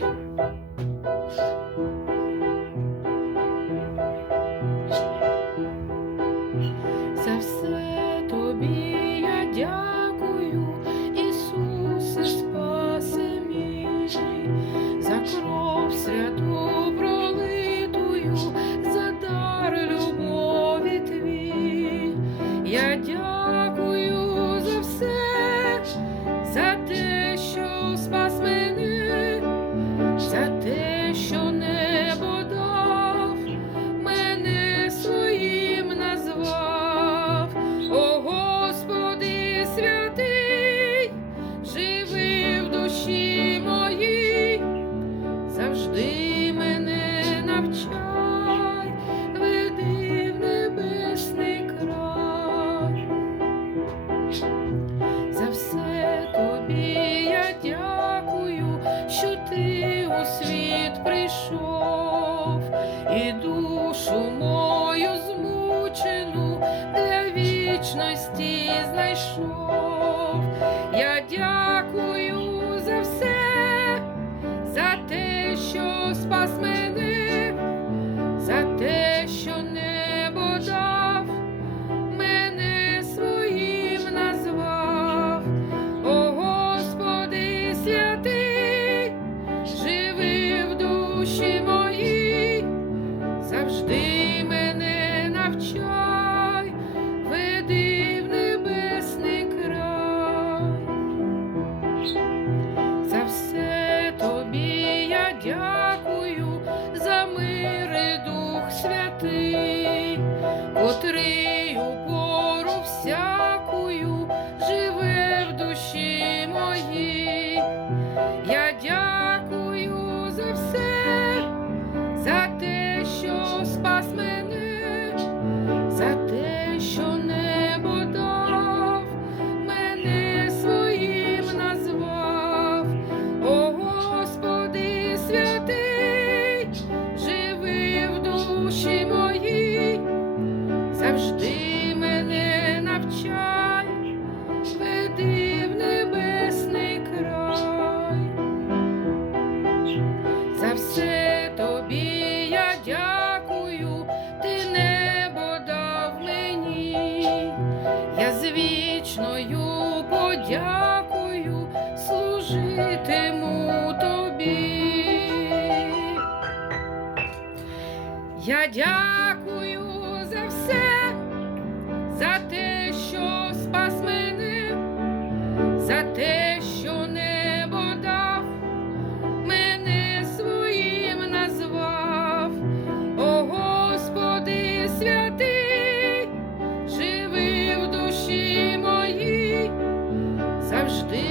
За що ти у світ прийшов і душу мою змучену для вічності знайшов. Душі моїй, завжди мене навчай, веди в небесний край. За все тобі я дякую, за мир і Дух Святий, котрий у пору прощай, веди небесний край, за все тобі я дякую, ти небо дав мені, я з вічною служитиму тобі. Я дякую за все. За те, завжди.